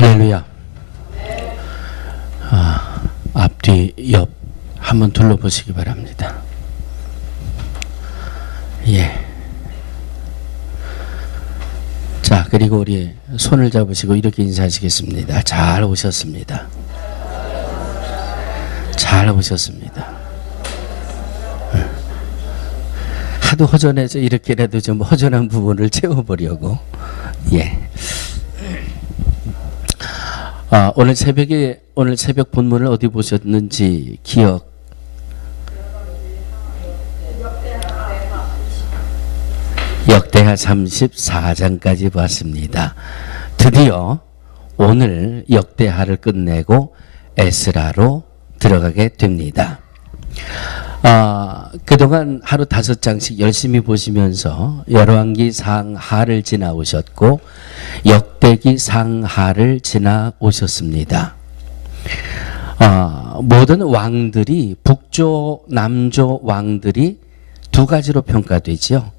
할렐루야. 앞뒤 옆 한번 둘러보시기 바랍니다. 예. 자, 그리고 우리 손을 잡으시고 이렇게 인사하시겠습니다. 잘 오셨습니다. 잘 오셨습니다. 하도 허전해서 이렇게라도 좀 허전한 부분을 채워보려고. 예. 오늘 새벽 본문을 어디 보셨는지 기억. 역대하 34장까지 봤습니다. 드디어 오늘 역대하를 끝내고 에스라로 들어가게 됩니다. 그동안 하루 5장씩 열심히 보시면서 열왕기 상하를 지나오셨고 역대기 상하를 지나오셨습니다. 모든 왕들이 북조 남조 왕들이 두 가지로 평가되지요.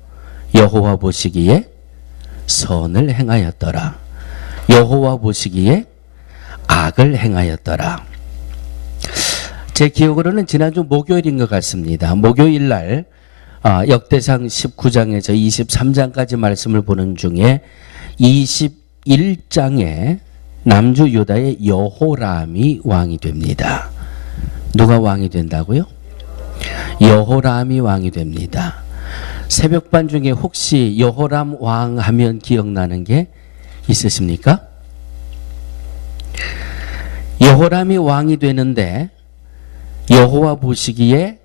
여호와 보시기에 선을 행하였더라. 여호와 보시기에 악을 행하였더라. 제 기억으로는 지난주 목요일인 것 같습니다. 목요일 날 역대상 19장에서 23장까지 말씀을 보는 중에 21장에 남주 유다의 여호람이 왕이 됩니다. 누가 왕이 된다고요? 여호람이 왕이 됩니다. 새벽반 중에 혹시 여호람 왕 하면 기억나는 게 있으십니까? 여호람이 왕이 되는데 여호와 보시기에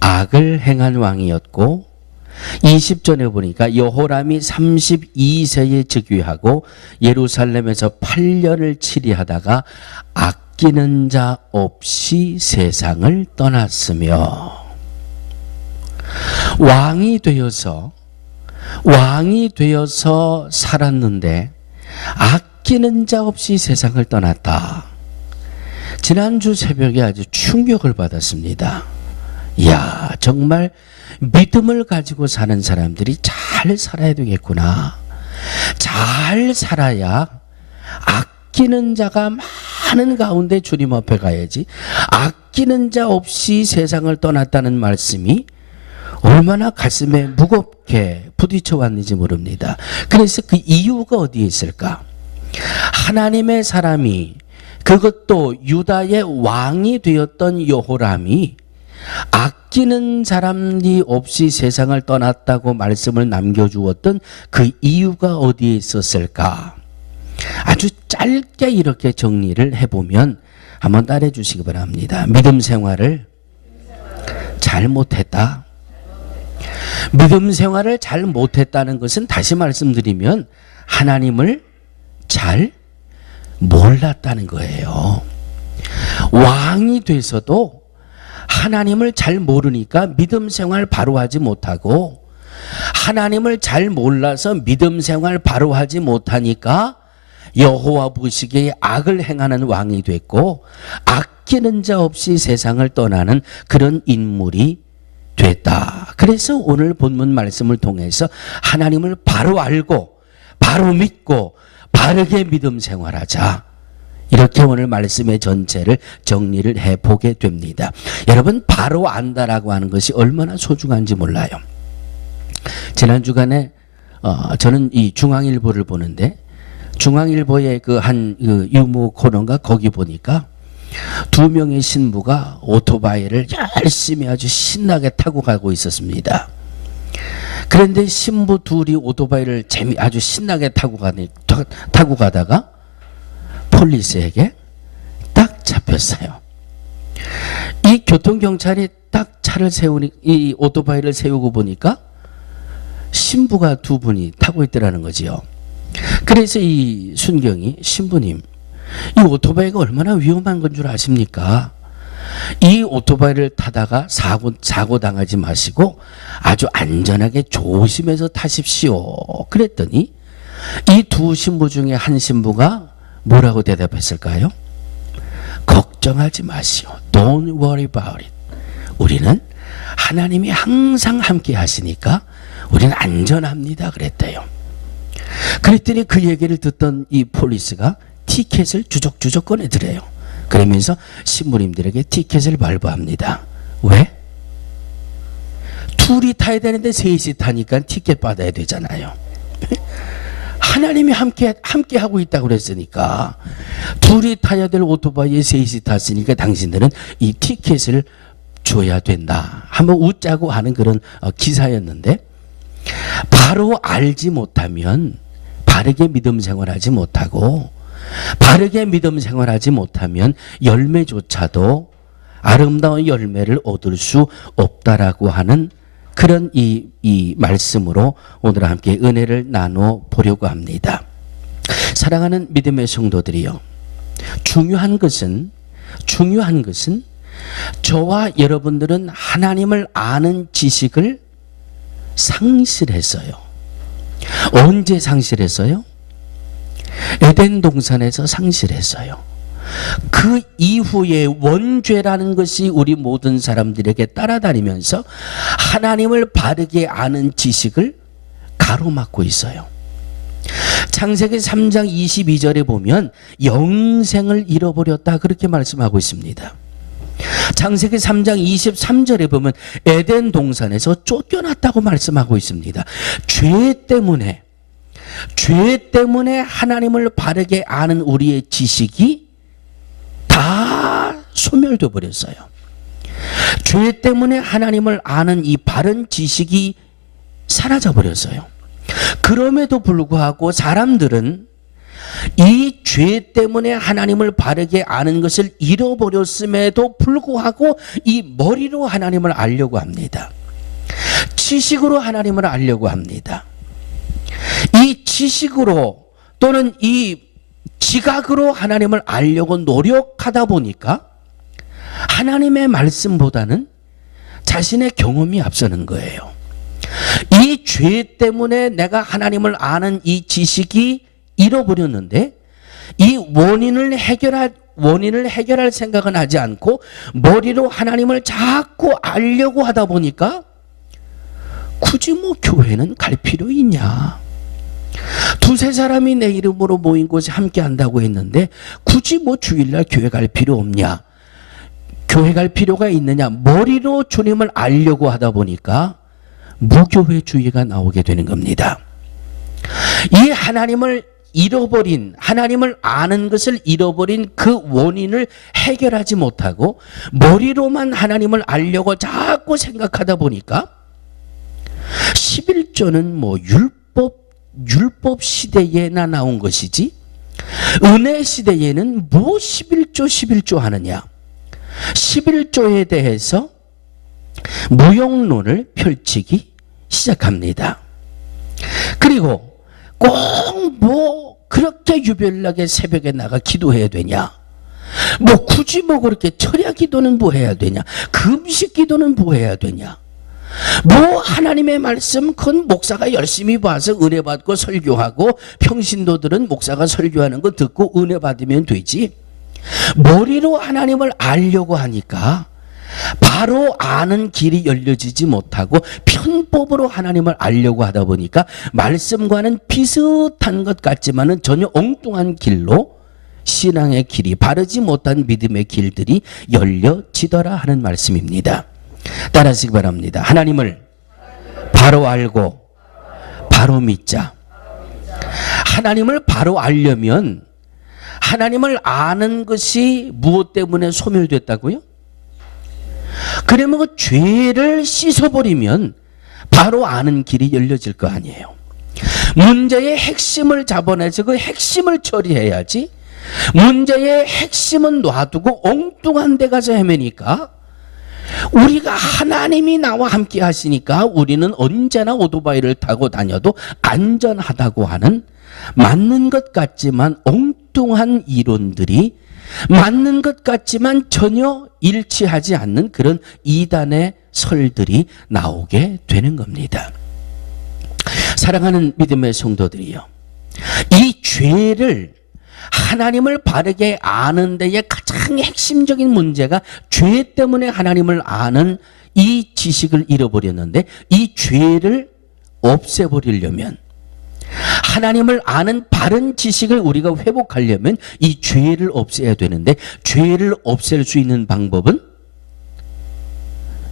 악을 행한 왕이었고 20절에 보니까 여호람이 32세에 즉위하고 예루살렘에서 8년을 치리하다가 아끼는 자 없이 세상을 떠났으며 왕이 되어서 살았는데 아끼는 자 없이 세상을 떠났다. 지난주 새벽에 아주 충격을 받았습니다. 이야, 정말 믿음을 가지고 사는 사람들이 잘 살아야 되겠구나. 잘 살아야 아끼는 자가 많은 가운데 주님 앞에 가야지. 아끼는 자 없이 세상을 떠났다는 말씀이 얼마나 가슴에 무겁게 부딪혀 왔는지 모릅니다. 그래서 그 이유가 어디에 있을까? 하나님의 사람이, 그것도 유다의 왕이 되었던 여호람이 아끼는 사람이 없이 세상을 떠났다고 말씀을 남겨주었던 그 이유가 어디에 있었을까? 아주 짧게 이렇게 정리를 해보면 한번 따라해 주시기 바랍니다. 믿음 생활을 잘 못했다. 믿음 생활을 잘 못했다는 것은 다시 말씀드리면 하나님을 잘 몰랐다는 거예요. 왕이 돼서도 하나님을 잘 모르니까 믿음 생활 바로 하지 못하고, 하나님을 잘 몰라서 믿음 생활 바로 하지 못하니까 여호와 보시기에 악을 행하는 왕이 됐고 아끼는 자 없이 세상을 떠나는 그런 인물이 됐다. 그래서 오늘 본문 말씀을 통해서 하나님을 바로 알고 바로 믿고 바르게 믿음 생활하자. 이렇게 오늘 말씀의 전체를 정리를 해보게 됩니다. 여러분, 바로 안다라고 하는 것이 얼마나 소중한지 몰라요. 지난 주간에 저는 이 중앙일보를 보는데 중앙일보의 한 유머 코너인가 거기 보니까 2명의 신부가 오토바이를 열심히 아주 신나게 타고 가고 있었습니다. 그런데 신부 둘이 오토바이를 아주 신나게 타고 가다가 폴리스에게 딱 잡혔어요. 이 교통경찰이 딱 이 오토바이를 세우고 보니까 신부가 2분이 타고 있더라는 거지요. 그래서 이 순경이, 신부님, 이 오토바이가 얼마나 위험한 건 줄 아십니까? 이 오토바이를 타다가 사고 당하지 마시고 아주 안전하게 조심해서 타십시오. 그랬더니 이 2 신부 중에 한 신부가 뭐라고 대답했을까요? 걱정하지 마시오. Don't worry about it. 우리는 하나님이 항상 함께 하시니까 우리는 안전합니다. 그랬대요. 그랬더니 그 얘기를 듣던 이 폴리스가 티켓을 주적주적 꺼내드려요. 그러면서 신부님들에게 티켓을 발부합니다. 왜? 둘이 타야 되는데 셋이 타니까 티켓 받아야 되잖아요. 하나님이 함께 하고 있다고 그랬으니까 둘이 타야 될 오토바이에 셋이 탔으니까 당신들은 이 티켓을 줘야 된다. 한번 웃자고 하는 그런 기사였는데, 바로 알지 못하면 바르게 믿음 생활하지 못하고, 바르게 믿음 생활하지 못하면 열매조차도 아름다운 열매를 얻을 수 없다라고 하는 그런 이 말씀으로 오늘 함께 은혜를 나눠 보려고 합니다. 사랑하는 믿음의 성도들이요, 중요한 것은 저와 여러분들은 하나님을 아는 지식을 상실했어요. 언제 상실했어요? 에덴 동산에서 상실했어요. 그 이후에 원죄라는 것이 우리 모든 사람들에게 따라다니면서 하나님을 바르게 아는 지식을 가로막고 있어요. 창세기 3장 22절에 보면 영생을 잃어버렸다 그렇게 말씀하고 있습니다. 창세기 3장 23절에 보면 에덴 동산에서 쫓겨났다고 말씀하고 있습니다. 죄 때문에 하나님을 바르게 아는 우리의 지식이 다 소멸되어 버렸어요. 죄 때문에 하나님을 아는 이 바른 지식이 사라져 버렸어요. 그럼에도 불구하고 사람들은 이 죄 때문에 하나님을 바르게 아는 것을 잃어버렸음에도 불구하고 이 머리로 하나님을 알려고 합니다. 지식으로 하나님을 알려고 합니다. 이 지식으로 또는 이 지각으로 하나님을 알려고 노력하다 보니까 하나님의 말씀보다는 자신의 경험이 앞서는 거예요. 이 죄 때문에 내가 하나님을 아는 이 지식이 잃어버렸는데, 이 원인을 해결할 생각은 하지 않고 머리로 하나님을 자꾸 알려고 하다 보니까 굳이 뭐 교회는 갈 필요 있냐? 두세 사람이 내 이름으로 모인 곳에 함께 한다고 했는데 굳이 뭐 주일날 교회 갈 필요 없냐? 교회 갈 필요가 있느냐? 머리로 주님을 알려고 하다 보니까 무교회주의가 나오게 되는 겁니다. 이 하나님을 아는 것을 잃어버린 그 원인을 해결하지 못하고 머리로만 하나님을 알려고 자꾸 생각하다 보니까 11조는 뭐 율법 시대에나 나온 것이지 은혜 시대에는 뭐 11조 하느냐. 11조에 대해서 무용론을 펼치기 시작합니다. 그리고 꼭 뭐 그렇게 유별나게 새벽에 나가 기도해야 되냐? 뭐 굳이 뭐 그렇게 철야 기도는 뭐 해야 되냐? 금식 기도는 뭐 해야 되냐? 뭐 하나님의 말씀 그건 목사가 열심히 봐서 은혜 받고 설교하고 평신도들은 목사가 설교하는 거 듣고 은혜 받으면 되지. 머리로 하나님을 알려고 하니까 바로 아는 길이 열려지지 못하고 편법으로 하나님을 알려고 하다 보니까 말씀과는 비슷한 것 같지만은 전혀 엉뚱한 길로 신앙의 길이, 바르지 못한 믿음의 길들이 열려지더라 하는 말씀입니다. 따라하시기 바랍니다. 하나님을 바로 알고 바로 믿자. 하나님을 바로 알려면 하나님을 아는 것이 무엇 때문에 소멸됐다고요? 그러면 그 죄를 씻어버리면 바로 아는 길이 열려질 거 아니에요. 문제의 핵심을 잡아내서 그 핵심을 처리해야지, 문제의 핵심은 놔두고 엉뚱한 데 가서 헤매니까, 우리가 하나님이 나와 함께 하시니까 우리는 언제나 오토바이를 타고 다녀도 안전하다고 하는 맞는 것 같지만 엉뚱한 이론들이, 맞는 것 같지만 전혀 일치하지 않는 그런 이단의 설들이 나오게 되는 겁니다. 사랑하는 믿음의 성도들이요, 이 죄를, 하나님을 바르게 아는 데에 가장 핵심적인 문제가 죄 때문에 하나님을 아는 이 지식을 잃어버렸는데, 이 죄를 없애버리려면 하나님을 아는 바른 지식을 우리가 회복하려면 이 죄를 없애야 되는데, 죄를 없앨 수 있는 방법은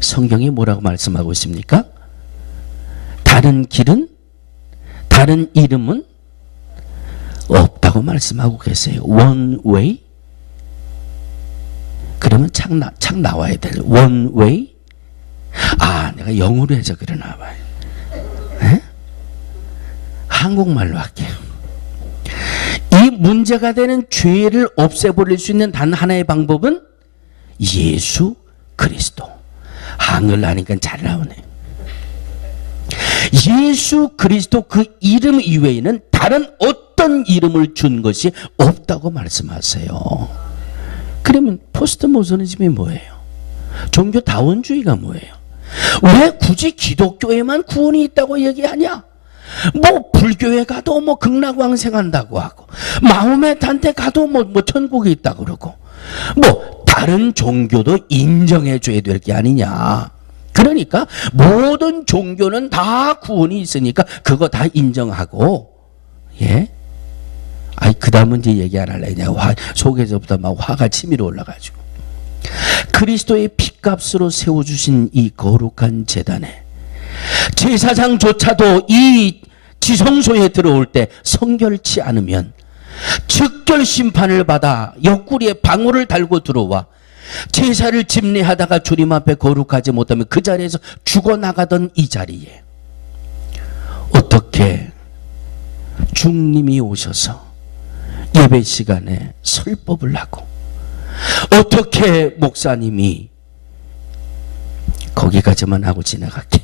성경이 뭐라고 말씀하고 있습니까? 다른 길은, 다른 이름은 없다고 말씀하고 계세요. One way. 그러면 착 나와야 될 one way. 아, 내가 영어로 해서 그러나 봐요. 에? 한국말로 할게요. 이 문제가 되는 죄를 없애버릴 수 있는 단 하나의 방법은 예수 그리스도. 한글 하니까 잘 나오네. 예수 그리스도 그 이름 이외에는 다른 어떤 이름을 준 것이 없다고 말씀하세요. 그러면 포스트 모더니즘이 뭐예요? 종교다원주의가 뭐예요? 왜 굳이 기독교에만 구원이 있다고 얘기하냐? 뭐 불교에 가도 뭐 극락왕생한다고 하고, 마호메트한테 가도 뭐 천국이 있다고 그러고, 뭐 다른 종교도 인정해 줘야 될 게 아니냐. 그러니까 모든 종교는 다 구원이 있으니까 그거 다 인정하고, 예? 아이, 그 다음은 이제 얘기 안 할래. 그냥 속에서부터 막 화가 치밀어 올라가지고. 그리스도의 피값으로 세워주신 이 거룩한 제단에 제사장조차도 이 지성소에 들어올 때 성결치 않으면 즉결 심판을 받아 옆구리에 방울을 달고 들어와 제사를 집례하다가 주님 앞에 거룩하지 못하면 그 자리에서 죽어나가던 이 자리에 어떻게 주님이 오셔서 예배 시간에 설법을 하고, 어떻게 목사님이, 거기까지만 하고 지나갈게,